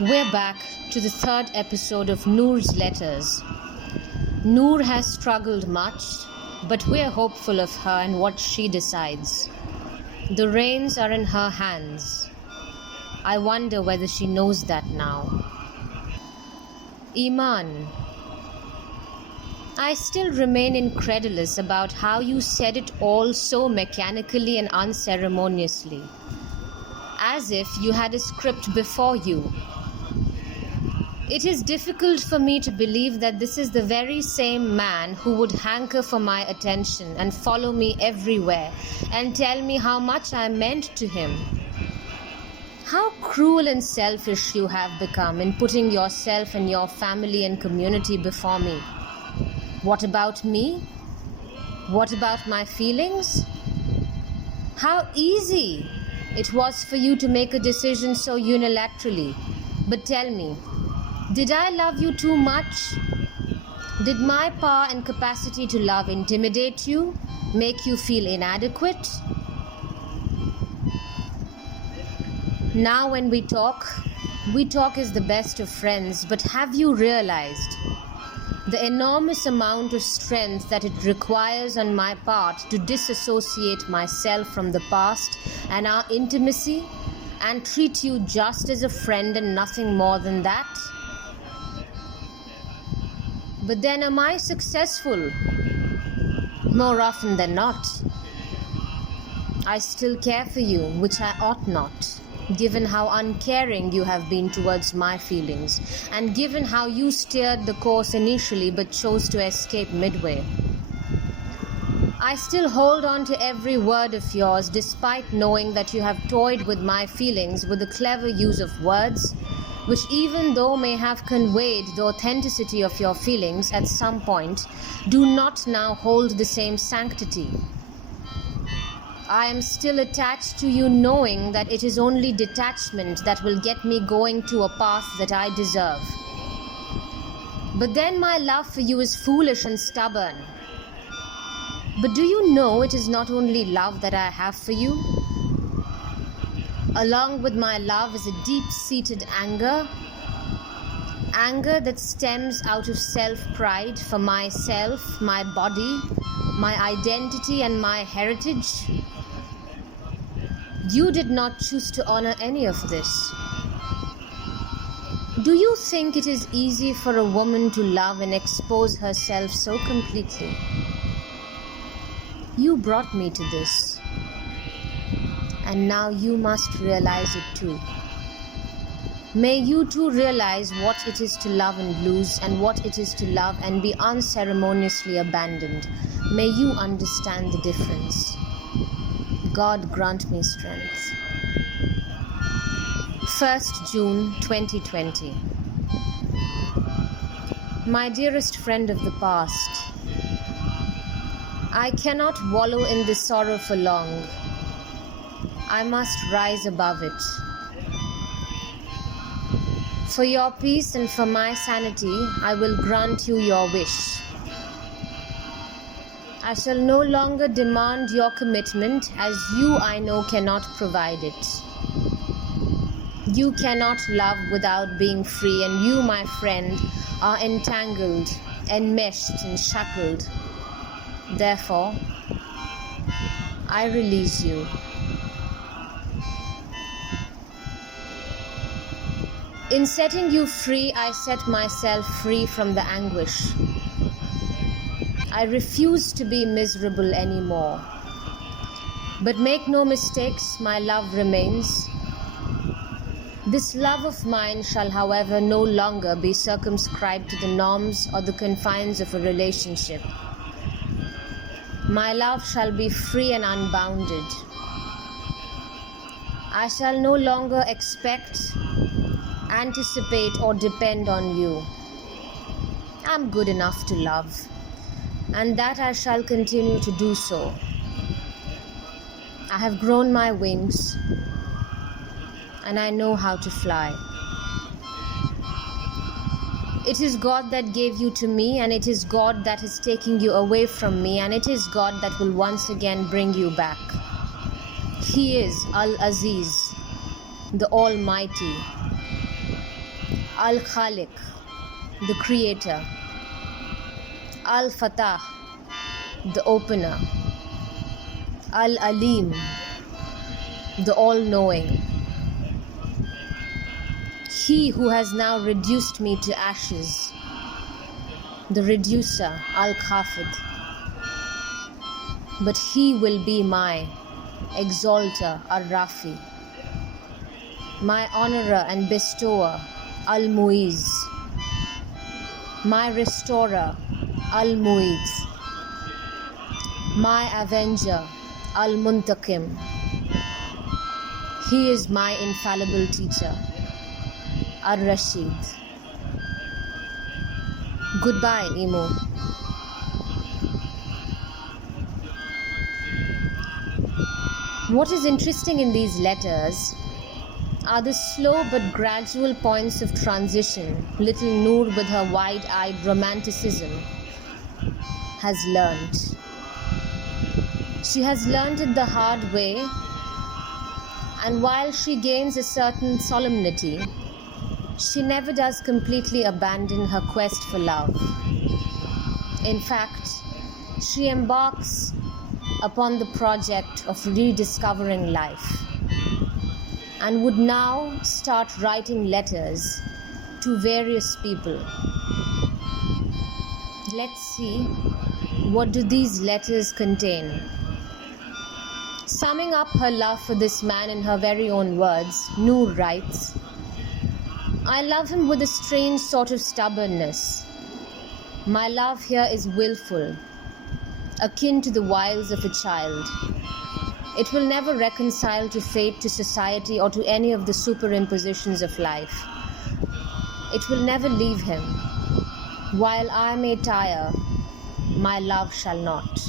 We're back to the third episode of Noor's letters. Noor has struggled much, but we're hopeful of her and what she decides. The reins are in her hands. I wonder whether she knows that now. Iman, I still remain incredulous about how you said it all so mechanically and unceremoniously, as if you had a script before you. It is difficult for me to believe that this is the very same man who would hanker for my attention and follow me everywhere and tell me how much I meant to him. How cruel and selfish you have become in putting yourself and your family and community before me. What about me? What about my feelings? How easy it was for you to make a decision so unilaterally. But tell me, did I love you too much? Did my power and capacity to love intimidate you, make you feel inadequate? Now when we talk as the best of friends, but have you realized the enormous amount of strength that it requires on my part to disassociate myself from the past and our intimacy and treat you just as a friend and nothing more than that? But then am I successful? More often than not. I still care for you, which I ought not, given how uncaring you have been towards my feelings, and given how you steered the course initially but chose to escape midway. I still hold on to every word of yours despite knowing that you have toyed with my feelings with a clever use of words, which even though may have conveyed the authenticity of your feelings at some point, do not now hold the same sanctity. I am still attached to you, knowing that it is only detachment that will get me going to a path that I deserve. But then my love for you is foolish and stubborn. But do you know it is not only love that I have for you? Along with my love is a deep-seated anger that stems out of self-pride for myself, my body, my identity and my heritage. You did not choose to honor any of this. Do you think it is easy for a woman to love and expose herself so completely? You brought me to this, and now you must realize it too. May you too realize what it is to love and lose, and what it is to love and be unceremoniously abandoned. May you understand the difference. God grant me strength. 1st June 2020. My dearest friend of the past, I cannot wallow in this sorrow for long. I must rise above it. For your peace and for my sanity, I will grant you your wish. I shall no longer demand your commitment, as you, I know, cannot provide it. You cannot love without being free, and you, my friend, are entangled, enmeshed, and shackled. Therefore, I release you. In setting you free, I set myself free from the anguish. I refuse to be miserable anymore. But make no mistakes, my love remains. This love of mine shall, however, no longer be circumscribed to the norms or the confines of a relationship. My love shall be free and unbounded. I shall no longer expect, anticipate, or depend on you. I'm good enough to love, and that I shall continue to do so. I have grown my wings, and I know how to fly. It is God that gave you to me, and it is God that is taking you away from me, and it is God that will once again bring you back. He is Al-Aziz, the Almighty. Al-Khaliq, the creator. Al-Fatah, the opener. Al-Alim, the all-knowing. He who has now reduced me to ashes, the reducer, Al-Khafid. But he will be my exalter, Ar-Rafi, my honorer and bestower, Al-Muiz, my restorer, Al-Muiz, my avenger, Al-Muntaqim. He is my infallible teacher, Ar-Rashid. Goodbye, Emo. What is interesting in these letters are the slow but gradual points of transition little Noor with her wide-eyed romanticism has learnt. She has learnt it the hard way, and while she gains a certain solemnity, she never does completely abandon her quest for love. In fact, she embarks upon the project of rediscovering life and would now start writing letters to various people. Let's see, what do these letters contain? Summing up her love for this man in her very own words, Noor writes, I love him with a strange sort of stubbornness. My love here is willful, akin to the wiles of a child. It will never reconcile to fate, to society, or to any of the superimpositions of life. It will never leave him. While I may tire, my love shall not.